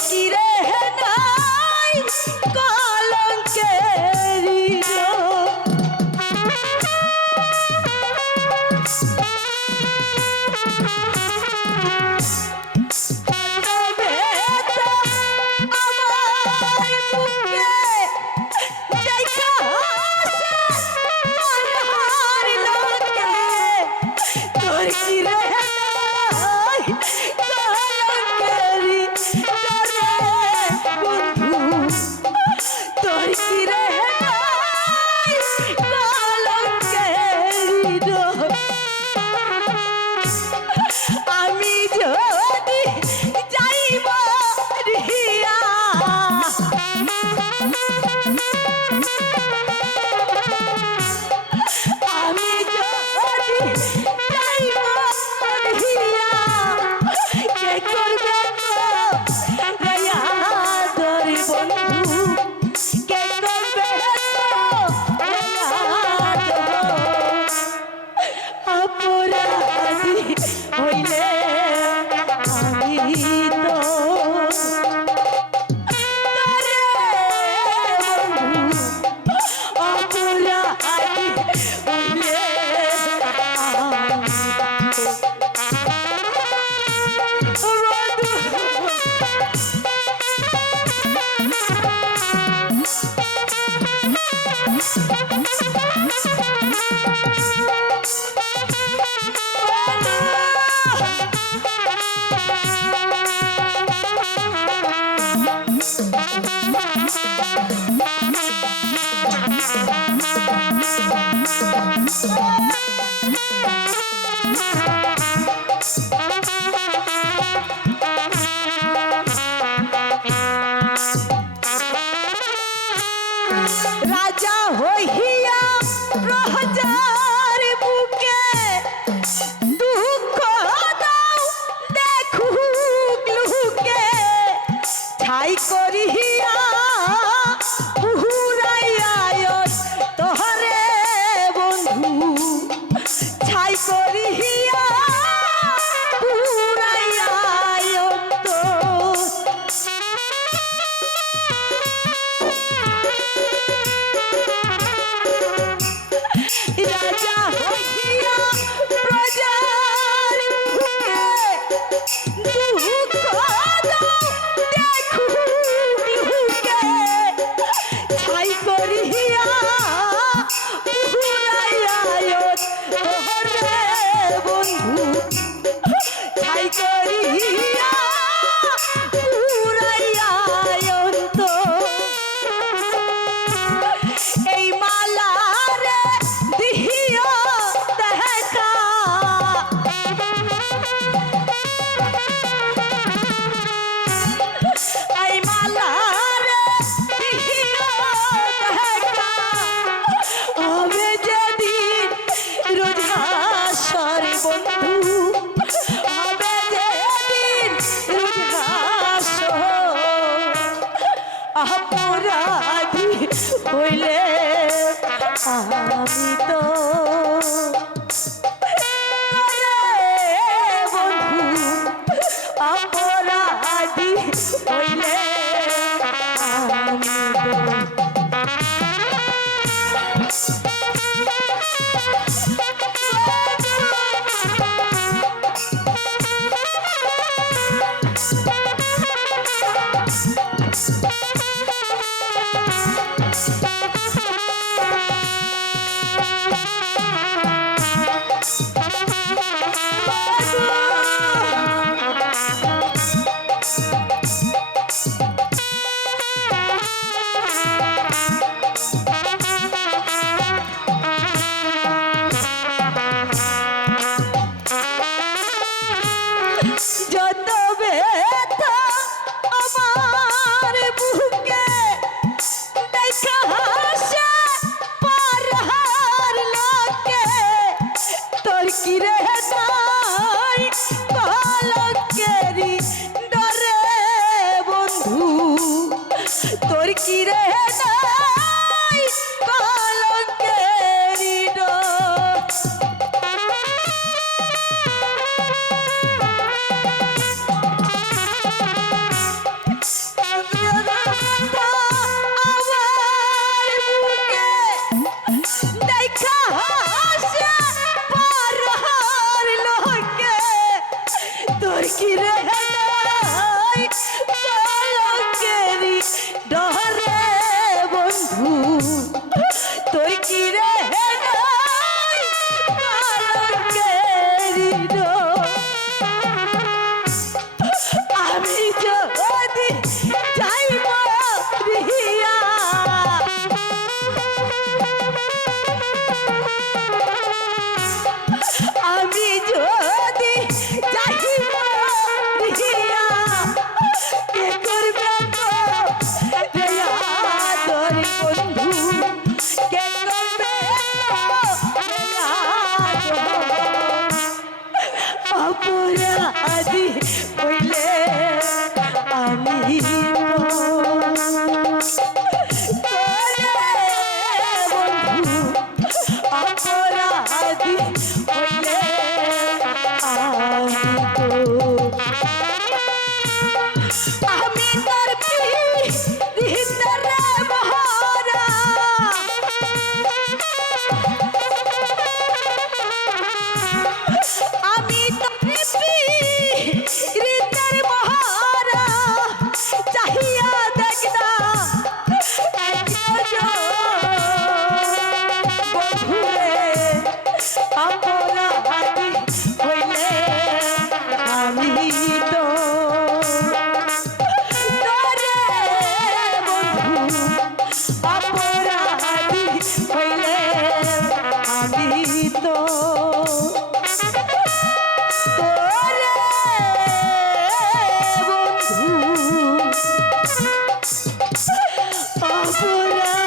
কি রে নাই কলঙ্কেরি রাজা হইয়া রাজার বুকে দুঃখ দাও দেখুক লুকে ঠাই করিয়া পুরাইয়া তোহরে বন্ধু ঠাই করিয়া পুরাইয়া তো রাজা হইয়া প্রজার বুকে দুঃখ দাও দেখুক লুকে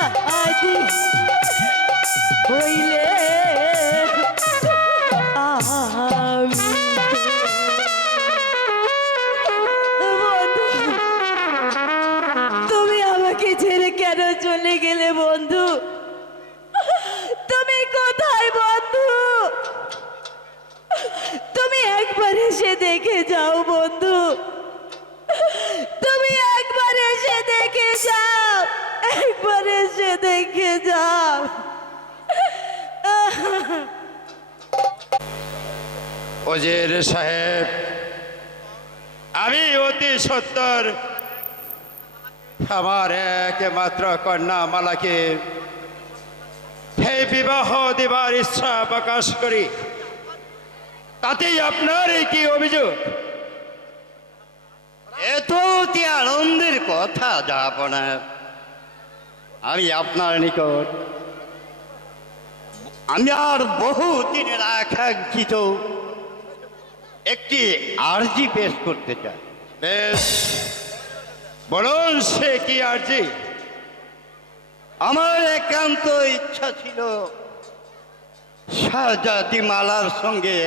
অপরাধী হইলে আমি বন্ধু, তুমি আমাকে ছেড়ে কেন চলে গেলে বন্ধু? তুমি কোথায় বন্ধু? তুমি একবার এসে দেখে যাও বন্ধু, তুমি একবার এসে দেখে যাও, একবার এসে দেখে যাও। ওজির সাহেব, আমি অতি সত্তর আমার একমাত্র কন্যা মালাকে এই বিবাহ দেবার ইচ্ছা প্রকাশ করি। তাতেই আপনার কি অভিযোগ? এত অতি আনন্দের কথা যাপনা, আমি আপনার নিকট আমি আর বহু দিনের আকাঙ্ক্ষিত একটি আর্জি পেশ করতে চাই। বেশ, বলুন সে কি আর্জি? আমার একান্ত ইচ্ছা ছিল শাহজাদি মালার সঙ্গে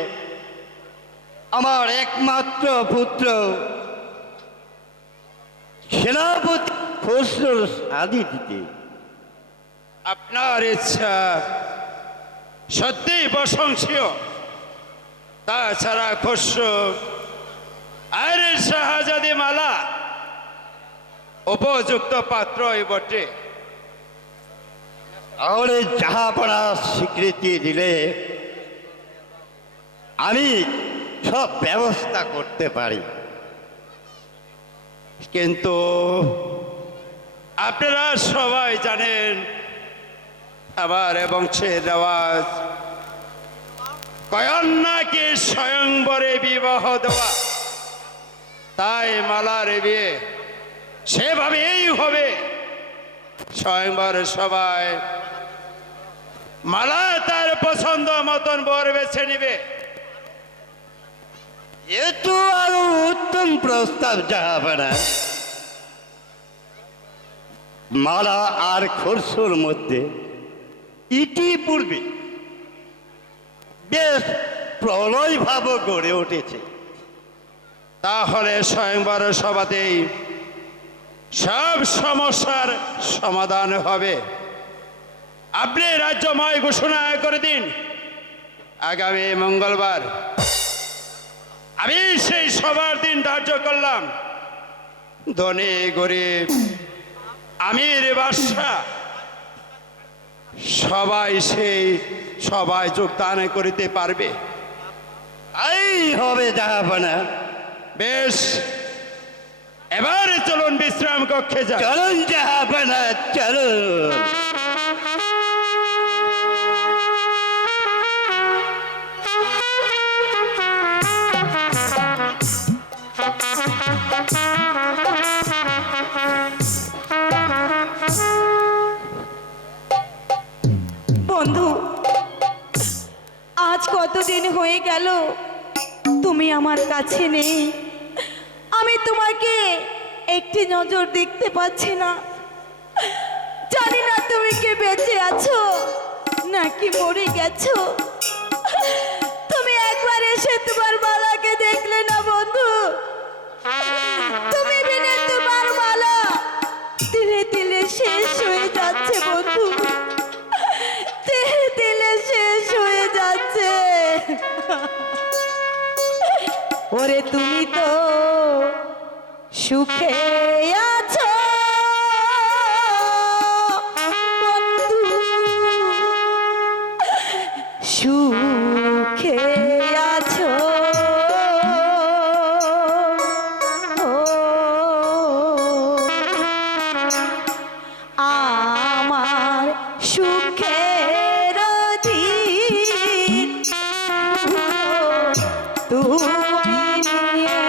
আমার একমাত্র পুত্র সেনাপতি খসরুর শাদি দিতে। আপনার ইচ্ছা সত্যি প্রশংসনীয়। তাছাড়া খসরু আর শাহজাদি মালা উপযুক্ত পাত্রই বটে। তাহলে জাহাপনা স্বীকৃতি দিলে আমি সব ব্যবস্থা করতে পারি। কিন্তু আপনারা সবাই জানেন আমার বংশের রেওয়াজ কন্যাকে স্বয়ংবরে বিবাহ দেওয়া। তাই মালার বিয়ে সেভাবেই হবে। স্বয়ংবর সবাই মালা তার পছন্দ মতন বর বেছে নিবে। এ তো আরো উত্তম প্রস্তাব জাহাপনা। মালা আর খসরুর মধ্যে ইতিপূর্বে বেশ প্রলয় ভাব গড়ে উঠেছে। তাহলে স্বয়ংবর সভাতেই সব সমস্যার সমাধান হবে। আপনি রাজ্যময় ঘোষণা করে দিন আগামী মঙ্গলবার। আমি সেই সবার দিন ধার্য করলাম। ধনী গরিব আমির বাদশা সবাই যোগদান করিতে পারবে। এই হবে জাহাপনা। বেশ, এবারে চলুন বিশ্রাম কক্ষে যান। চলুন জাহাপনা, চলুন। বন্ধু, আজ কতদিন হয়ে গেল তুমি আমার কাছে নেই। আমি তোমাকে একটি নজর দেখতে পাচ্ছি না। জানি না তুমি কি বেঁচে আছো নাকি মরে গেছো। তুমি একবার এসে তোমার মালাকে দেখলে না বন্ধু? তুমি বিনে তোমার মালা ধীরে ধীরে শেষ হয়ে যাচ্ছে বন্ধু, ধীরে ধীরে শেষ হয়ে যাচ্ছে। ওরে তুমি তো সুখে আছো বন্ধু, সুখে আছো। আমার সুখের দিন তুমি নিয়ে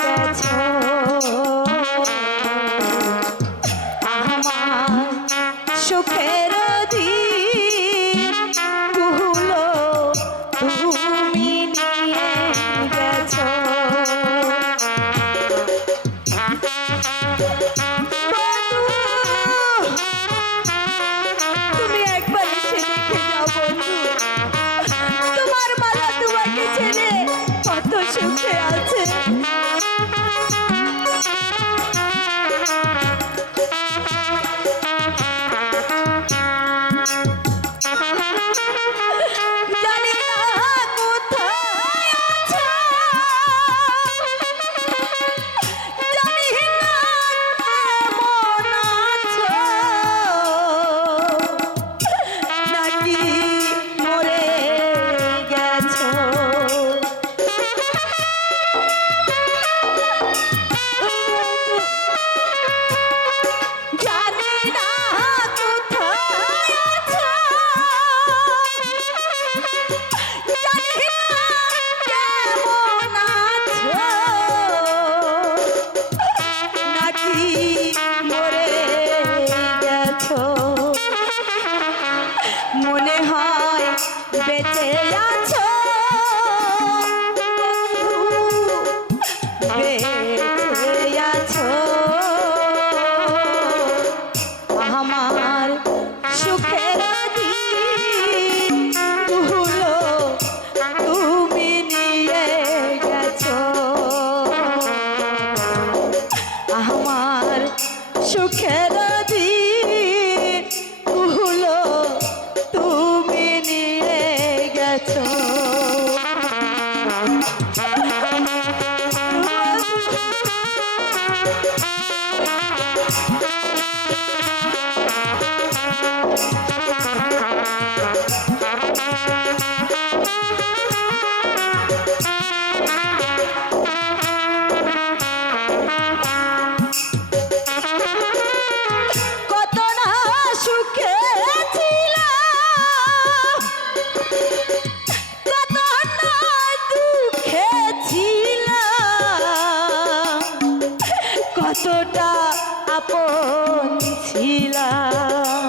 গেছো। আমার সুখের দিন গুলো তুমি নিয়ে গেছো। কত না সুখে ছিলাম, কত না দুঃখে ছিলাম, কতটা আপন ছিলাম।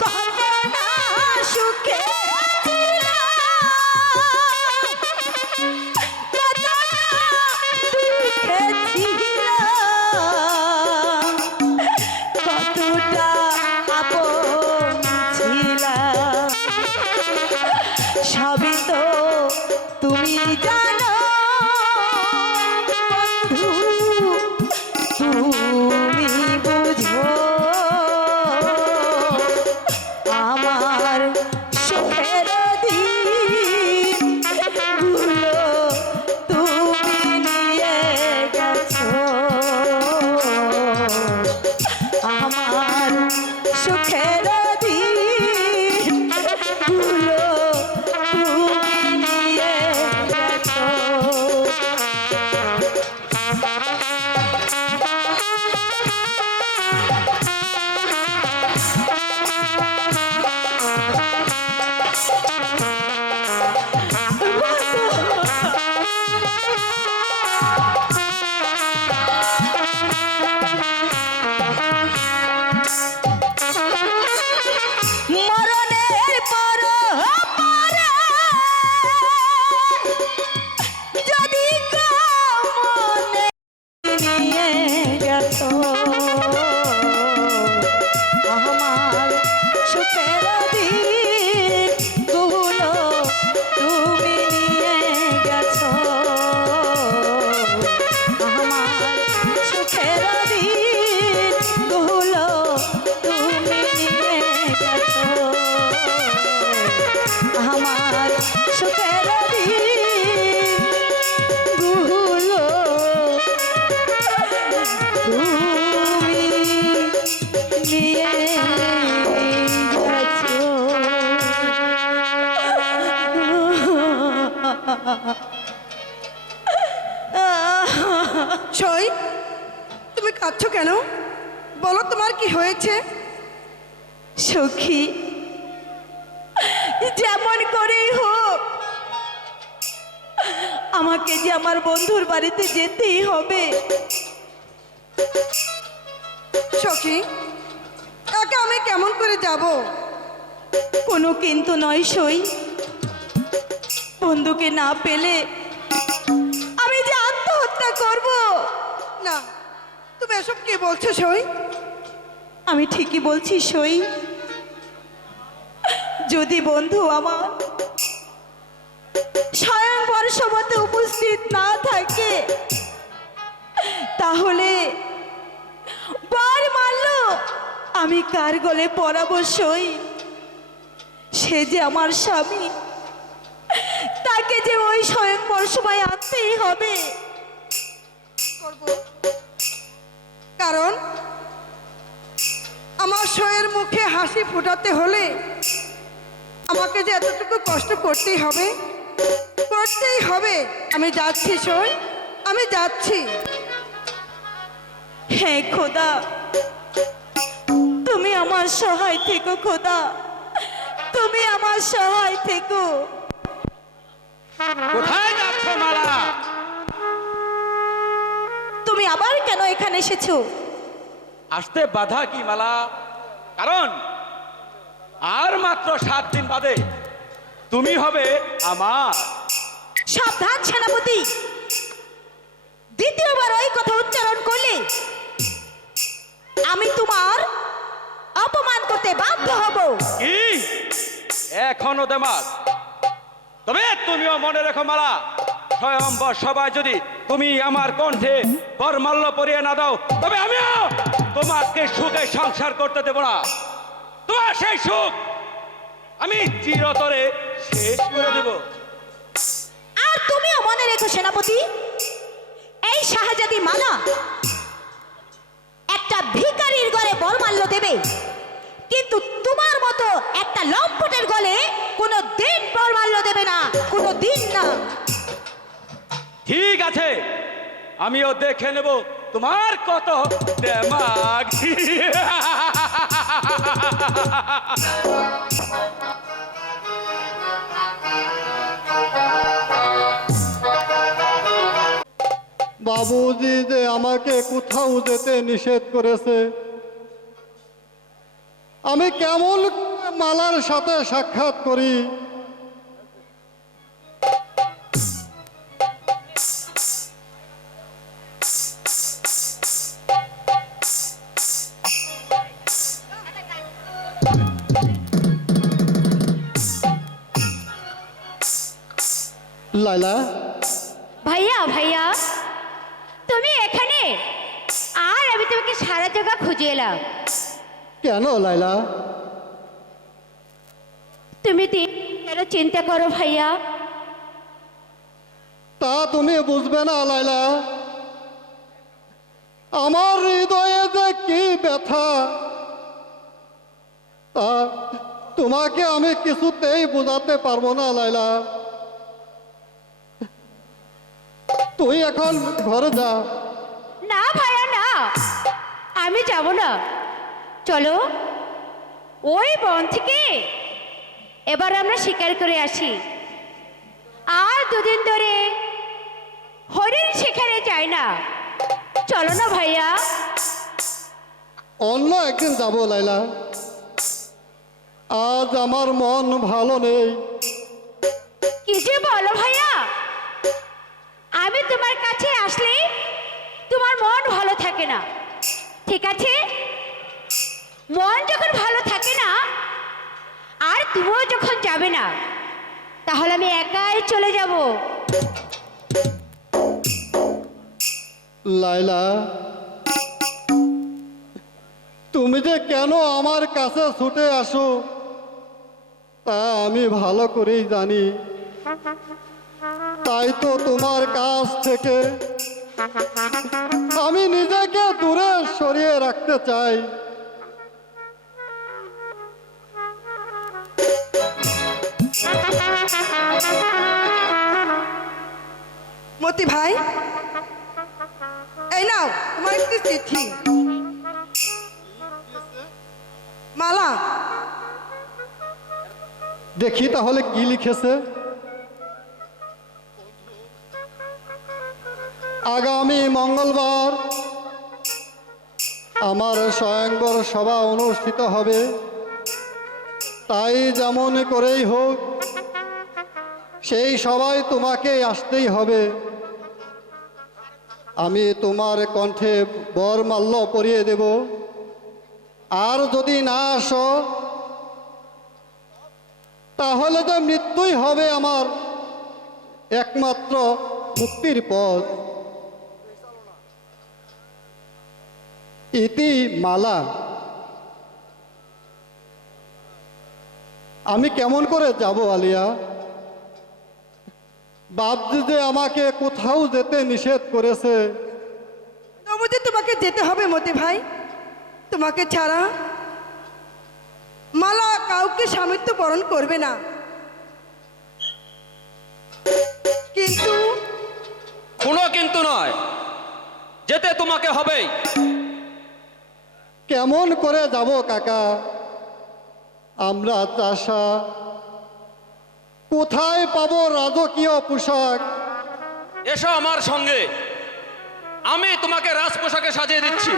কত না সুখে কতটা আপন ছিলাম, সবই তো তুমি জানো বন্ধু, তুমি বুঝো আমার সুখের দিন গুলো তুমি নিয়ে গেছো। আমার সুখের দিন গুলো তুমি নিয়ে গেছো। মরণের পর পরে যদি মনে নিয়ে গেছো আমার সুখের দিন গুলো তুমি নিয়ে গেছো। আমার সুখের দিন গুলো তুমি নিয়ে গেছো। আমার সুখের দিন গুলো তুমি নিয়ে গেছো। সই, তুমি কাঁদছো কেন? বলো তোমার কি হয়েছে? সখী, যেমন করেই হোক আমাকে যে আমার বন্ধুর বাড়িতে যেতেই হবে। সখী, একা আমি কেমন করে যাব? কোনো কিন্তু নয় সই, বন্ধুকে না পেলে আমি যে আত্মহত্যা করব। না, তুমি এসব কি বলছো সই? আমি ঠিকই বলছি সই, যদি বন্ধু আমার স্বয়ংবর সভাতে উপস্থিত না থাকে তাহলে বার মারল আমি কার গলে পড়াবো সই? সে যে আমার স্বামী, তাকে যে ওই স্বয়ংবর সভায় আনতেই হবে। করব, কারণ আমার সইয়ের মুখে হাসি ফোটাতে হলে আমাকে যে এতটুকু কষ্ট করতেই হবে, করতেই হবে। আমি যাচ্ছি সই, আমি যাচ্ছি। হ্যাঁ খোদা, তুমি আমার সহায় থেকো খোদা, তুমি আমার সহায় থেকো। কোথায় যাচ্ছ মালা? তুমি আবার কেন এখানে এসেছো? আসতে বাধা কি মালা? কারণ আর মাত্র 7 দিন বাদে তুমি হবে আমার। সাবধান সেনাপতি, দ্বিতীয়বার ওই কথা উচ্চারণ করলে আমি তোমার অপমান করতে বাধ্য হব। কি এখনো দেমাক? তবে তুমিও মনে রেখো মালা, স্বয়ম্বর সবাই যদি তুমি আমার কণ্ঠে বরমাল্য পরিয়ে না দাও, তবে আমিও তোমাকে সুখে সংসার করতে দেব না। তোমার সেই সুখ আমি চিরতরে শেষ করে দেব। আর তুমিও মনে রেখো সেনাপতি, এই শাহজাদি মালা একটা ভিখারির গলে বরমাল্য দেবে, কিন্তু তোমার মতো একটা লম্পটের গলে কোনো দিন বরমাল্য দেবে না, কোনো দিন না। ঠিক আছে, আমিও দেখে নেব তোমার কত দেমাগ। বাবুজি যে আমাকে কোথাও যেতে নিষেধ করেছে, আমি কেমন করে মালার সাথে সাক্ষাৎ করি? লাইলা, ভাইয়া ভাইয়া, তুমি এখানে? আর আমি তোমাকে সারা জায়গা খুঁজে এলাম। কেন লাইলা? তুমি কেন চিন্তা করো ভাইয়া? তা তুমি বুঝবে না লাইলা, আমার হৃদয়ে যে কি ব্যথা তা তোমাকে আমি কিছুতেই বোঝাতে পারবো না লাইলা। তুই এখন ঘরে যা। না ভাইয়া না, আমি যাব না। চলো ওই বন থেকে এবার আমরা শিকার করে আসি। আর দুদিন ধরে হরিণ শিকারে যাই না। চলো না ভাইয়া। অন্য একদিন যাবো লাইলা, আজ আমার মন ভালো নেই। কি যে বলো ভাইয়া, আমি তোমার কাছে আসলে তোমার মন ভালো থাকে না। ঠিক আছে, মন যখন ভালো থাকে না আর তুমিও যখন যাবে না, তাহলে আমি একাই চলে যাব। লাইলা, তুমি যে কেন আমার কাছে ছুটে আসো তা আমি ভালো করেই জানি। তাই তো তোমার কাছ থেকে আমি নিজেকে দূরে সরিয়ে রাখতে চাই। মতি ভাই, এই নাও তোমার একটি চিঠি। মালা, দেখি তাহলে কি লিখেছে। আগামী মঙ্গলবার আমার স্বয়ংবর সভা অনুষ্ঠিত হবে। তাই যেমন করেই হোক সেই সবাই তোমাকে আসতেই হবে। আমি তোমার কণ্ঠে বরমাল্য পরিয়ে দেব। আর যদি না আসো তাহলে তো মৃত্যুই হবে আমার একমাত্র মুক্তির পথ। ইতি মালা। আমি কেমন করে যাব আলিয়া? বাপজি যে আমাকে কোথাও যেতে নিষেধ করেছে। তবু যে তোমাকে যেতে হবে মতি ভাই। তোমাকে ছাড়া মালা কাউকে স্বামিত্ব বরণ করবে না। কিন্তু কোনো কিন্তু নয়, যেতে তোমাকে হবেই। কেমন করে যাব কাকা? আমরা চাষা, কোথায় পাবো রাজকীয় পোশাক? এসো আমার সঙ্গে, আমি তোমাকে রাজ পোশাকে সাজিয়ে দিচ্ছি।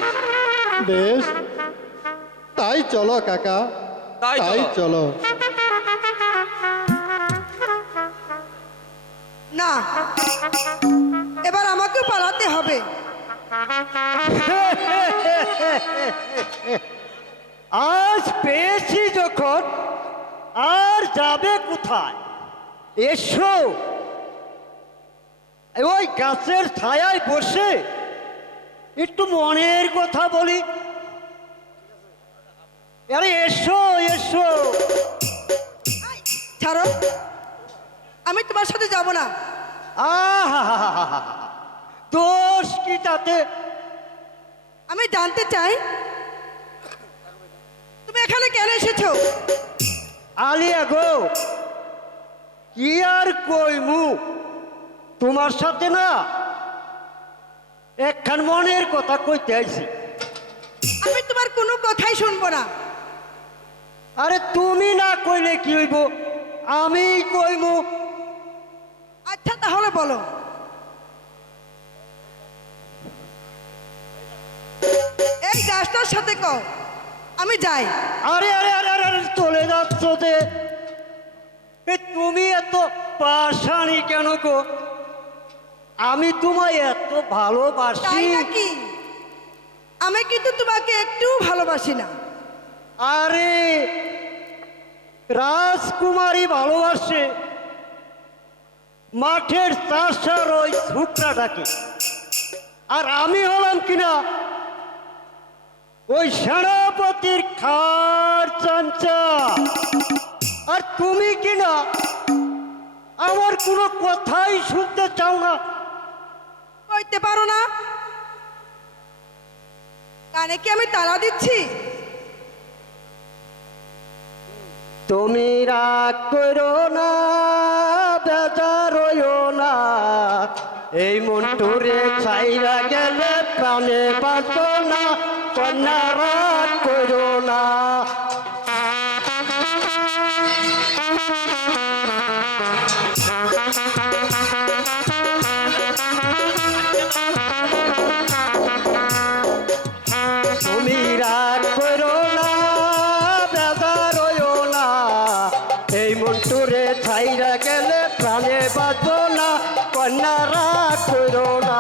বেশ, তাই চলো কাকা, তাই তাই চলো। না, এবার আমাকেও পালাতে হবে। আজ পেয়েছি যখন আর যাবে কোথায়? এসো ওই গাছের ছায়ায় বসে একটু মনের কথা বলি। আরে এসো এসো। ছাড়ো, আমি তোমার সাথে যাব না। আহা, দোষ কি তাতে? আমি জানতে চাই তুমি এখানে কেন এসেছো? আলিয়া গো, কি আর কইমু, তোমার সাথে না একখান মনের কথা কইতে আইছি। আমি তোমার কোনো কথাই শুনবো না। আরে তুমি না কইলে কি হইব, আমি কইমু। আচ্ছা তাহলে বলো। এই গাছটার সাথে কও আমি যাই। আরে আরে আরে আরে আরে, চলে যাচ্ছ যে, এ তুমি এত পাষাণী কেন গো? আমি তোমায় এত ভালোবাসি। তাই নাকি? আমি কিন্তু তোমাকে একটু ভালোবাসি না। আরে রাজকুমারী ভালোবাসে মাঠের চাষার ওই ঝুকরাটাকে, আর আমি হলাম কিনা ওই সেনাপতির খার চাঞ্চা। আর তুমি কিনা আমার কোনো কথাই শুনতে চাও না। কইতে পারো না? কানে কি আমি তালা দিচ্ছি? তুমি রাগ করো না, বেজার হইও না, এই মনটুরে চাইরা গেলে প্রাণে বাঁচব না, কন্যা রাগ করো না। তুমি রাগ করো না, বেজার হইও না, এই মনটুরে ছাইরা গেলে প্রাণে বাঁচব না, কন্যা রাগ করো না।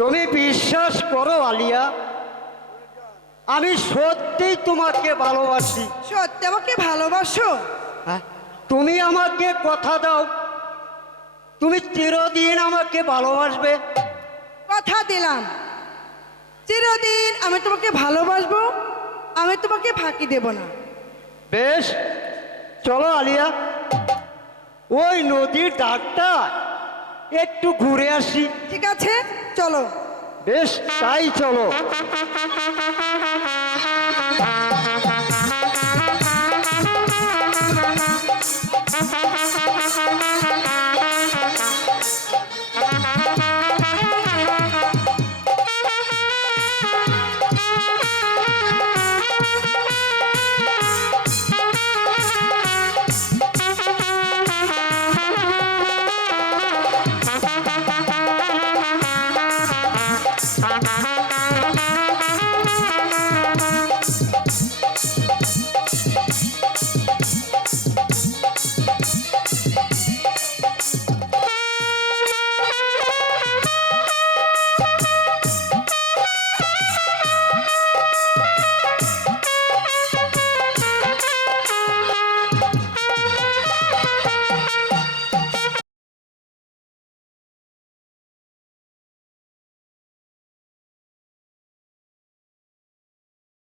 তুমি বিশ্বাস করো আলিয়া, আমি সত্যিই তোমাকে ভালোবাসি। সত্যি আমাকে ভালোবাসো? হ্যাঁ, তুমি আমাকে কথা দাও, তুমি চিরদিন আমাকে ভালোবাসবে। কথা দিলাম, চিরদিন আমি তোমাকে ভালোবাসবো, আমি তোমাকে ফাঁকি দেব না। বেশ, চলো আলিয়া, ওই নদীর ধারটা একটু ঘুরে আসি। ঠিক আছে, চলো। বেশ, তাই চলো।